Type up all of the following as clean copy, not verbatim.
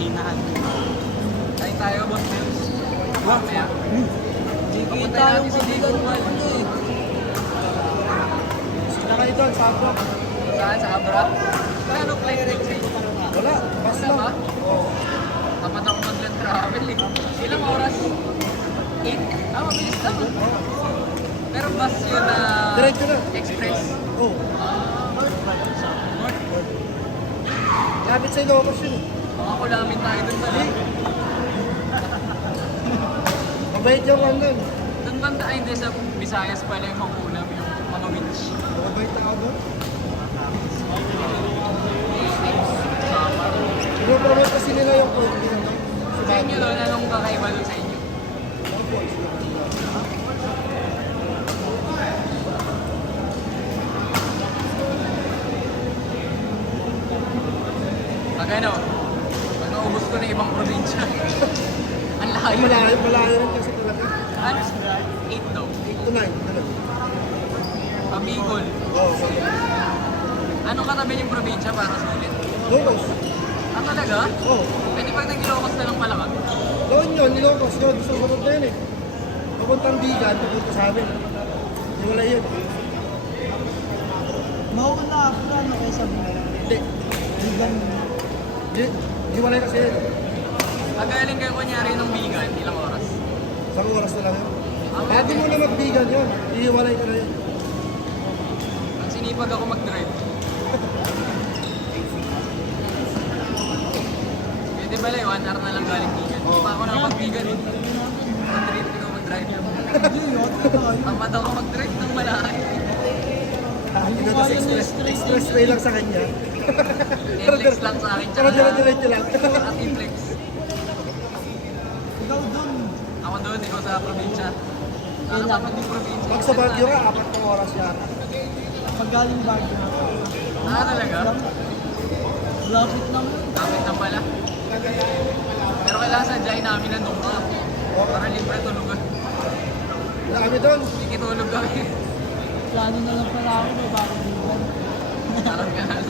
hinahan. Kain tayo, boss Mills. Mamaya. Papunta natin si Diego. Saka ito, sabak. Saan? Sa Abra? Paano flight rate sa inyo? Wala, basta Wala ba? lang. Oo. Dapat ako mag-land travel eh. Ilang oras? 8? Ah, mabilis lang. Pero bus yun na Diretso na. express. Oo. North. Lapit sa Ilocos yun. Mga kulamin tayo dun sa Mabait yung ano. Dun banda, ay hindi sa Visayas pala yung makulam, yung mga winch. Mabait na ako doon. Samar. Pinopromote kasi nila yung company. Sa inyo doon, anong kakaiba doon sa inyo? Pag ano, pag naubos ko na ibang probinsya. Ang Ay, layo. malayo rin kasi talaga. Ano? 8 daw. 8 to 9. Ano? Pabicol. Oo. Anong katabi yung probinsya para sulit? Ilocos. Ah, talaga? Oo. Pwede pag nag-Ilocos na lang pala ka? Doon yun, Ilocos yun. Susunod na yun eh. Papuntang Bigan, papunta sa amin. Hindi wala yun. Mawala ako na ano kaysa Hindi. bigan. Hindi wala kasi yun. Pag galing kayo kunyari ng Bigan, ilang oras? Isang oras na lang yun. Ah, Bago mo na magbigan yun, iiwalay ka na yun. Ang sinipag ako mag-drive. Pwede pala eh, 1 hour na lang galing Bigan. Hindi pa ako nakapag-Bigan eh. Mag-trip ko mag-drive. Hindi yun. Tamad ako mag-drive ng malayo. Ito tas expressway lang sa kanya. Netflix lang sa akin. Pero dire-diretso lang. At Netflix. Ikaw dun. Ako doon, ikaw sa probinsya. Nakakapag yung probinsya. Pag sa Baguio ka, 4 na oras yata. Pag galing Baguio. Ah, talaga? Lapit lang. Kapit na pala. Pero kailangan sadyain namin na nung para libre tulugan. Wala kami doon. Ikitulog kami. Plano na lang pala ako na bakit bigan. Parang gano'n.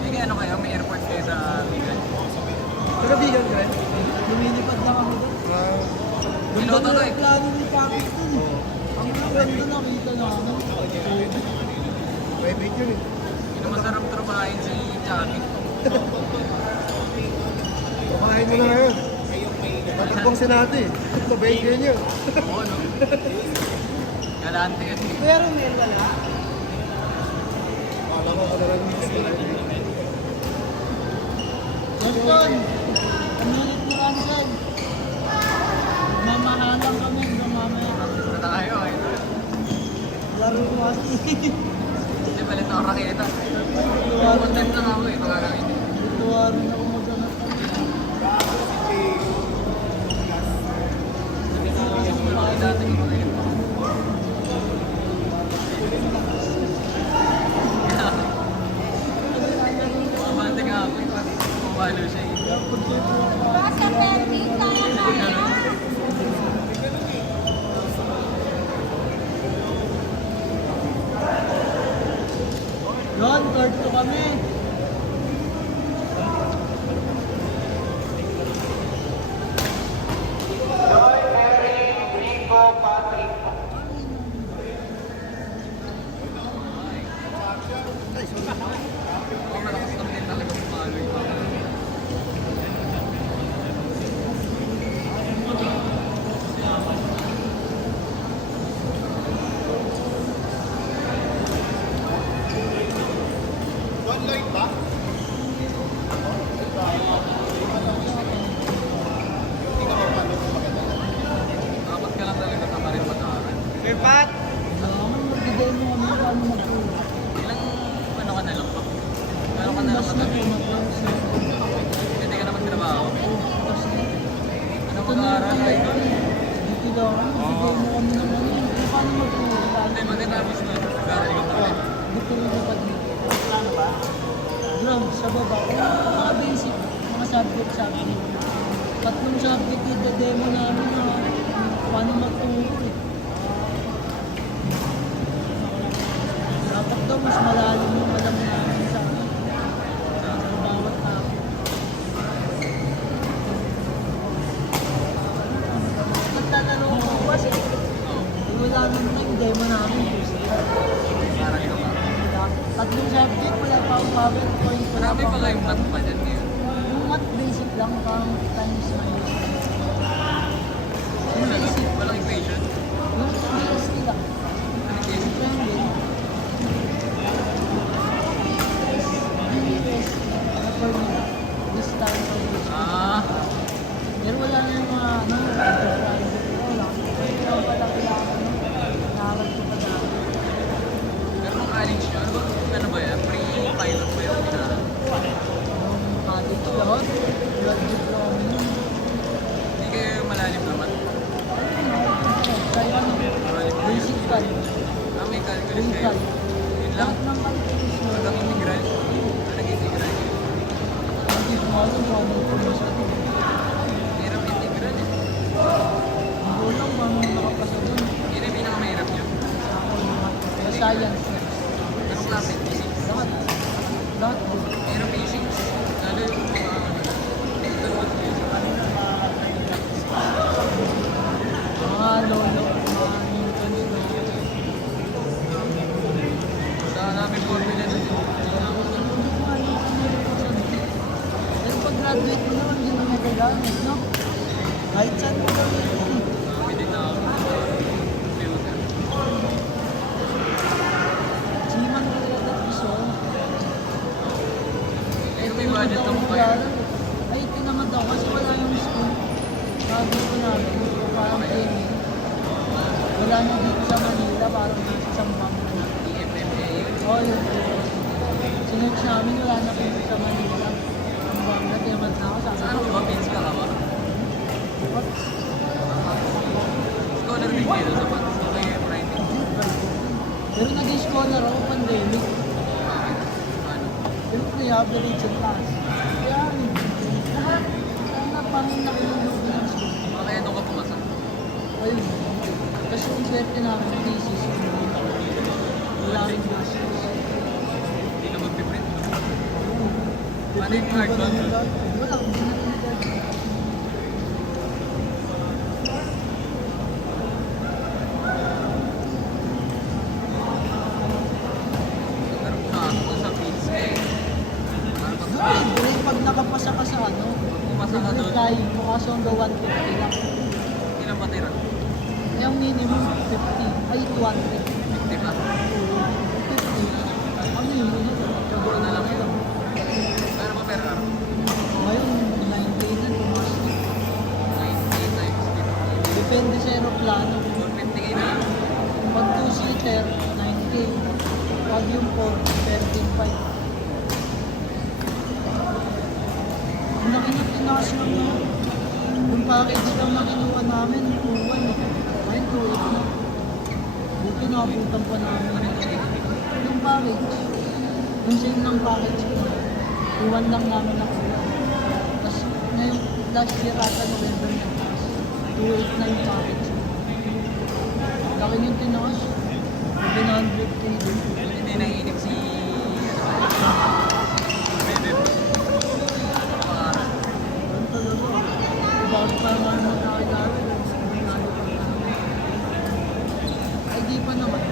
Hindi ano kayo, may airport kayo sa Bigan. Taga-bigan ka rin. Lumilipad lang ako dun. Piloto to eh. Plano ni Pakit dun eh. Ang ganda nakita namin. Private yun eh. Hindi masarap trabahin si Chubby. Kumain mo na ngayon. Tatakbong senado eh. Mabait yun yun. Oo, no? Galante yun. Pero may wala. Alam ko na lang yung Gaston, kamilit mo kami dyan. Mamahalang kami hanggang mamaya. Basta tayo, eh. Laro ko kasi. Hindi palit ako raketa. Content lang ako eh, ito gagawin. Tuwa rin ako maghanap. Dati ko mga yun. Mabante ka ako eh. Mabalo siya eh. Basta Perry, kaya-kaya. Yon, third to kami. Ako malakas lang din talaga pumalo yung mga. Apat ka lang talaga sa Marin Bataran. Kailangan magbigay mo kami paano magtulog. Ilang ano ka na lang ba? Ano ka na lang Mas ba? na tumatapos na. Hindi ka na magtrabaho. Tapos na. Ano mag-aaral ay doon? Dito daw, magbigay mo kami ng ano. Kung paano magtulog. Hindi, magkatapos na. Mag-aaral ka pa rin. Dito rin dapat dito. Plano ba? Drum, sa baba. Mga basic, mga subject sa akin. Tatlong subject yung demo namin na paano magtulog eh. Dapat daw mas malalim yung alam namin sa bawat tao. power point ko Marami pa kayong math pa dyan ngayon. Yung math basic lang, parang times minus. Wala lang. Walang equation. Yung BST lang. Ano yun? Depende. BST na formula. This time of which. Ah, Pero wala na yung mga ano, wala. Ikaw pala kailangan, nakaral ko pa dati. pero nung college nyo, ano ba yan? Pre-pilot ba yung pinaral? Yung college lahat, blood diploma yun. Hindi kayo malalim naman. Kaya ano, basic pal. Ah, may calculus Basic kayo. pal. Yun lang. Lahat ng calculus mo. Hanggang integral. Nag-integral. Hindi mo alam kung ano yung pulis ko. Hirap integral eh. Hindi ko lang kung ano nakapasa dun. Yun yung pinakamahirap nyo. Sa science. Anong klase? Physics? Lahat. Lahat ko. Pero physics. Lalo yung Mga lolo, mga Newton's law. sa namin formula nun. Pero pag graduate mo naman, hindi mo magagamit, no? Kahit saan mo gamitin. Pwede na ako. Computer. Siman ko talaga piso. Eh, kung may budget na po kayo. Ay, tinamad ako kasi wala yung school. Sabi ko namin, parang training. Wala na dito sa Manila, parang nasa Sambang na. EMMA yun. Oo, yun. Sinerch namin, wala na dito sa Manila. Sambang na, tinamad na ako. Sabi Saan ko, ko ba? Pins ka ka ba? "What?" Scholar din kayo sa maths. Okay, writing. Pero naging scholar ako, pandemic. Ano? Pero pre-average ang taas. Kaya, lahat, na parang nakilulog ng school. Baka kaya doon ka pumasa. Ayun. Kasi yung swerte namin, thesis, wala rin gastos. Hindi na magpiprint. Paano yung hard ba? Wala, hindi na pinagagawin. Pero pumasok ko sa pins eh. Ano pag Libre, pag nakapasa ka sa ano, pumasa ka doon, tayo, bukas ang gawan 50 lang. ilan ba tira? Eh, ang minimum 50, ay 200. 50 ba? 50. Ang minimum, Siguro na lang yun. Pero ba per araw? ngayon, 90 na, tumas na. 90 times 50. Depende sa aeroplano. 450 kayo na lang. Pag 2-seater, 9K. Pag yung 4, 13.5. Ang laki na tinaas lang na. Yung package lang na kinuha namin, 2-1 eh. Ngayon 2-8 na. Buti nakabutan pa namin. Yung package, yung same ng package ko, 2-1 lang namin nakuha. Tapos ngayon, last year ata November na taas. 2-8 na yung package. Laki yung tinaas. 700K din. Hindi naiinip si... Bebe. Pangarap. Ganun talaga. Bakit pa naman mo nakilala? Ay, di pa naman.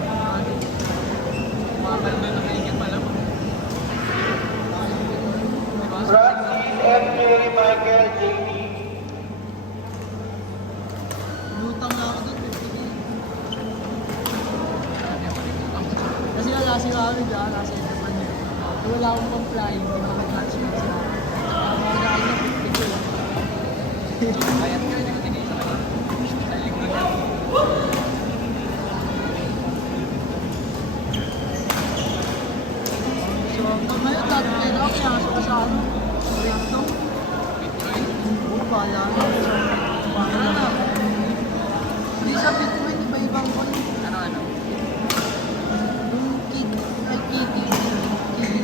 Makakal na lang higit pala mo. Diba? Lutang na ako doon, 50K. Kasi wala si Kami dyan, nasa naman yun. Wala akong pang-flying, hindi mo mag-attachment siya. Magkakain na 50K. Bayat ka, hindi ko tinisa kayo. Nalikod ka. So, ngayon dati pera ako, pinasok ko sa ano, crypto. Bitcoin. Oo, bahala na. Bahala na. Hindi sa Bitcoin, iba-ibang coin. Ano? Yung Kitty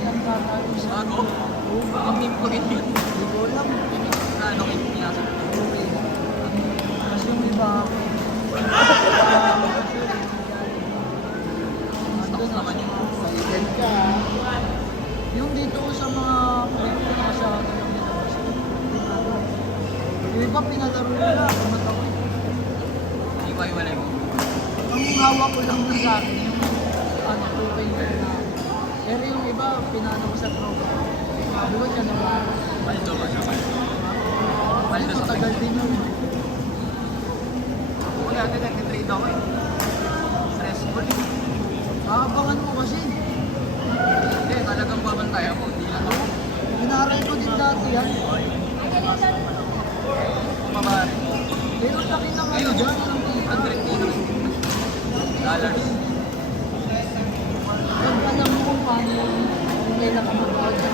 ang tatawag sa Bago? Oo, Baka meme ko rin yun. hindi ko alam. Ano kayo pinasok? Okay. Tapos yung iba, Stocks naman yun. excited ka. Yung dito ko sa mga crypto na sa ano yung nilabas ko. Yung iba pinalaro nila, kamat ako eh. Iwa-iwalay mo. Ang hawak ko lang dun sa akin, yung ano, 2K na. Pero yung iba, pinano ko sa tropa. Sabi ko dyan, Paldo ba siya? Paldo sa tagal din yun. Wala, nag-trade ako eh. Stressful. Aabangan mo kasi. Hindi, talagang babantay ako. Hindi lang ako. Inaray ko din dati yan. Kumabari. Pero laki ng ano dyan, ng kita. $100 dollars. Pag alam mo kung paano, kung kailan ka mag-out sa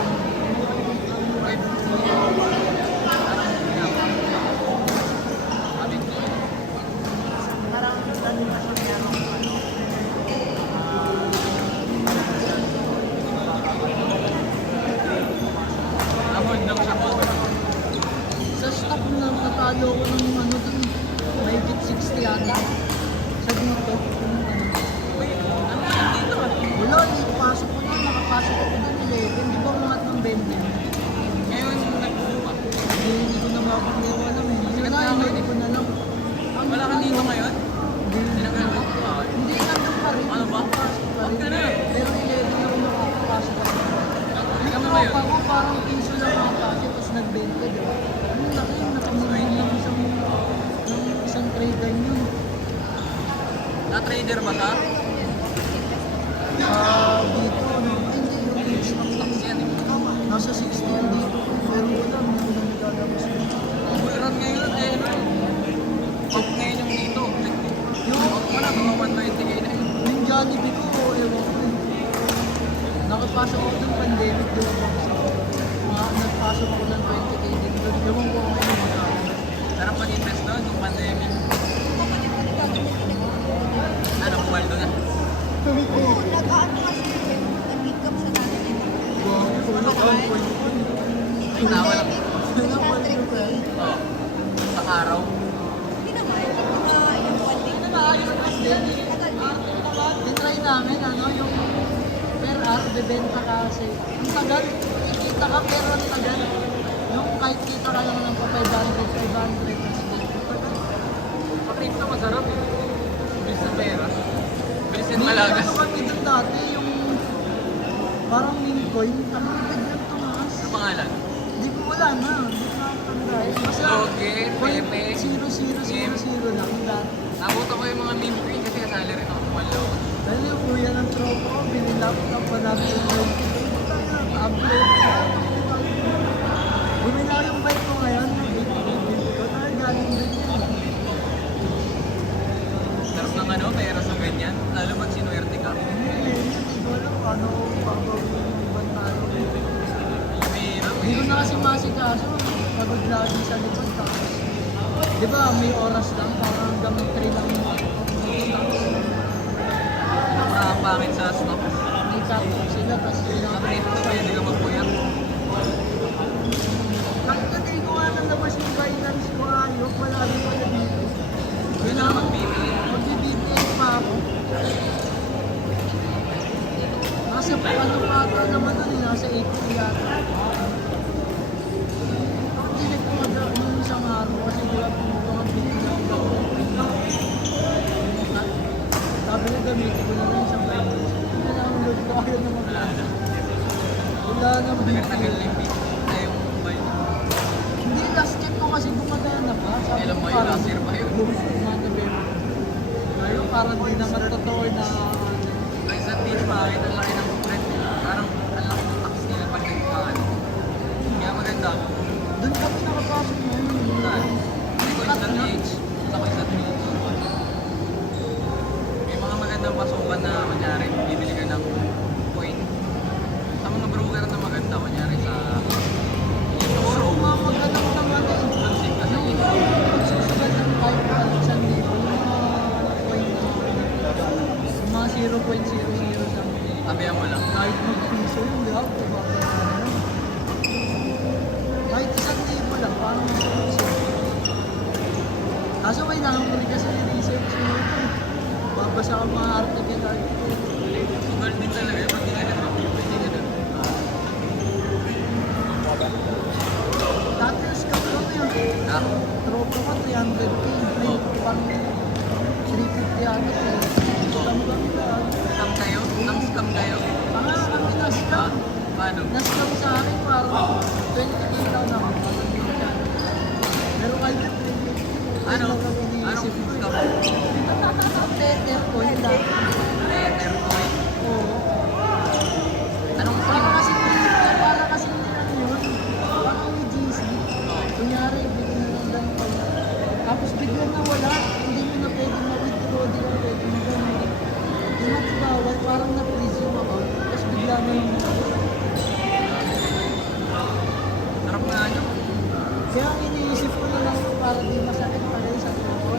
Amon lang siya po. sa stock na natalo ko ng ano dun, may 60 yata. Sa dito, yung ano. Wala, pasok ko na, nakapasok ko na 11. Di ba umangat ng 20? Ngayon, nagpupa. Hindi ko na makakaliwalam eh. Hindi na, hindi ko na lang. Wala ka dito ngayon? Tinanggal mo? Hindi nandun pa rin. Ano ba? Nakapasok pa Huwag ka rin. na. Pero 11 ako nakakapasok ako. Ikaw Yung na ba yun? tropa ko parang piso lang makapasok tapos nag-20, di ba? Ang laki yung nakamulin ng isang trader yun. Na-trader ba ka? Dito, ano, hindi yung Stocks yan eh. nasa 60 yan dito. Pero wala, hindi ko na naglalabas yun. Bull run ngayon, eh ano? Pag ngayon yung dito. Yung, Wala, mga 120k na yun. yung Jollibee ko, ewan ko eh. Nakapasok ako ng pandemic, di ba? Nagpasok ako ng 20k din doon. Ewan ko kung ano magkano. Sarap mag-invest doon yung pandemic. Ano, Waldo na. Nag-ano kasi nag-pick up sa natin ito. Ay, nawala. Pandemic, 300K. Oo. Sa araw. Hindi naman, yung pandemic. Naayos din. Tagal din. Tinry namin, ano, yung per hour, bebenta ka kasi. Ang tagal, kikita ka pero ang tagal. Yung kahit kita ka lang ng 500, 500 kasi. Sa crypto, masarap eh. Bilis ng pera. Bilis ng May malagas. ano kami doon dati, yung parang meme coin, ang lipid yung tumaas. Ano pangalan? Hindi ko wala na, hindi ko nakatanda eh. Basta, Loge, Pepe, 0, lang dati. Nabuto ko yung mga meme queen kasi kasali rin ako kumalaw. Dahil yung kuya ng tropa ko, binilaptop pa namin yung bike. Upload. Bumila yung bike ko ngayon, bibili ko. Ay, galing din yan. Sarap ng ano, pera sa ganyan. Lalo pag sinuwerte ka. Hindi ko alam paano papawin yung bantalo. Mahirap Hindi ko eh. na kasi masikaso. Pagod lagi sa likod. Tapos, di ba may oras lang, parang hanggang 3 lang yung Nakapangit sa stocks. may tapos sila. Tapos, Sa crypto, pwede ka magpuyak. nakikatay ko nga nang labas yung Binance ko ayok. Wala rin pala dito. Pwede na mag-BBA. Mag-BBA pa ako. Nasa ano pa ata naman nun, nasa 80 yata. Hindi ko nung isang araw kasi wala pong mga biglang sabi na gamitin ko na lang isang Binance. Hindi na ang load ko ayaw na mag-lana. Wala nang Tagal-tagal BBA. na yung BBA. Yung buy. Hindi, last check ko kasi gumagana pa. Sabi Ilan ko ba yun? parang Last year ba yun? mga November. Ngayon parang di naman totoo na Guys, at least makakita ang laki ng spread. Parang ang laki ng tax nila pag nagpaano. Kaya maganda. doon kami nakapasok ngayon. Saan? May coins.ph. Sa coins.ph. May mga magandang pasukan na kunyari, bibili ka ng coin. Sa mga broker na maganda, kunyari sa Puro eToro. mga magandang naman eh. Expensive kasi Yung susugat ng kahit isang libo, yung mga coin na yung mga 0.00 something. Tabihan mo lang. Kahit mag-piso yun, di ba? Diba? Kahit isang libo lang, parang nasa piso. Kaso kailangan ko rin kasi research mo ito. Babasa ka mga article. Sugal din talaga yun. Pag di ka nag-pwede ka na. Dati scam lang yun. Ah, Tropa ko 300k. Pang 350 ata. Scam lang yun. scam kayo? Nang scam kayo? Ang Pinas. last lang sa akin, parang 20k lang naman. Pero kahit na 20k, Ano? lang kami Anong iniisip. gusto mo? Tether ko, yun lang. Letter point. Oo. Anong gusto Para mo? kasi, ano yun, parang may GC. Kunyari, bigyan na lang pala. Tapos biglang nawala, hindi mo na pwede ma-withdraw, di na pwede mag-ano. Yung matibawal, parang na-freeze yung account. Tapos bigla na lang nawala. Sarap nga nyo. Kaya ang iniisip ko na lang para di masakit pala yung sa toko.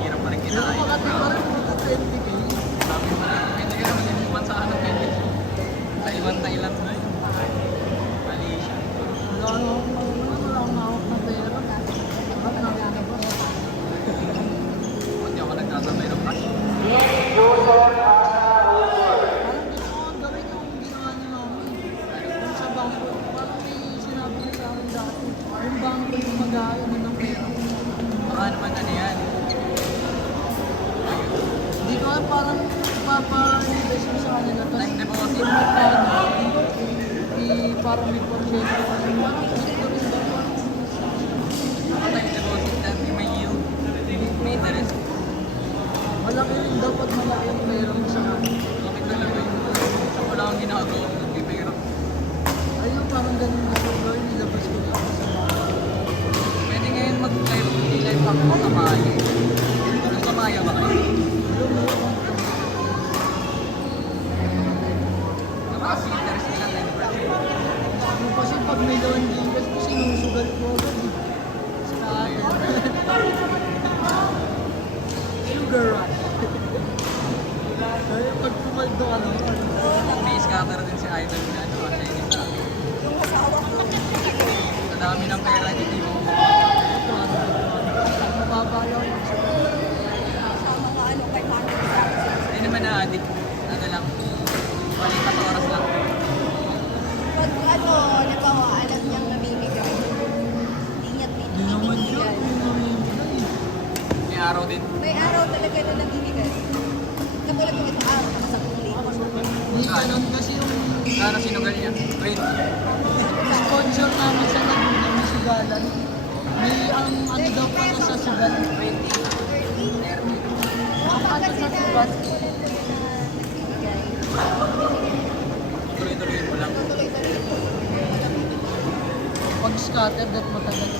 Hirap pa rin Pero kinain. makati pa rin dito 20k. Sabi mo na, pwede ka naman lilipan sa ano, pwede. Taiwan, Thailand na yun. Malaysia. Wala akong hawak na pera. Ba't nakalabas? Ba't di ako nagkasabay ng cash? Parang gusto ko ang gawin yung ginawa niya namin. Yung sa bangko, parang may sinabi niya sa akin dati. Yung bangko yung mag-aayon ng pera. Baka naman ano yan. Hindi ko alam, parang ipapa-invest mo sa kanila. Tapos Time deposit. parang may porsyento. Parang gusto ko rin daw. Time deposit na, may yield. May interest. Malaki rin dapat malaki yung pera mo sa kanila. Bakit talaga yun? Wala akong ginagawa. Nagpipera. Ayun, parang ganun na ako gawin. Nilabas ko lang sa bangko. Pwede ngayon mag-live hack mo sa Maya. Sa Maya ba kayo? Mataas yung interest nila, 10%. Ano kasi pag may loan gigas ko, sinusugal ko agad eh. Sa akin. Sugar rush. Kaya pag pumaldo ka lang, May scatter din si Idol na ano, kasi yun sa Yung asawa ko, sa dami ng pera, hindi mo mababalaw yung kasama nga ano kay Mano sa akin. hindi naman na-addict. Ano lang, balikas oras lang. Pag ano, nabawa, alam niyang namimigay. Hindi niya Hindi naman yun, pinipigil. yung namimigay. May araw din. May araw talaga na namimigay. Katulad ng isang araw, sa kulit. Hindi ganun kasi yung Sana sinugal niya? 20. sponsor namin sa Laguna, may sugalan. May ang ano daw pala sa sugal. 20. Ang ano sa sugal, Tuloy-tuloy mo lang. Tuloy-tuloy. pag scatter, that matagal.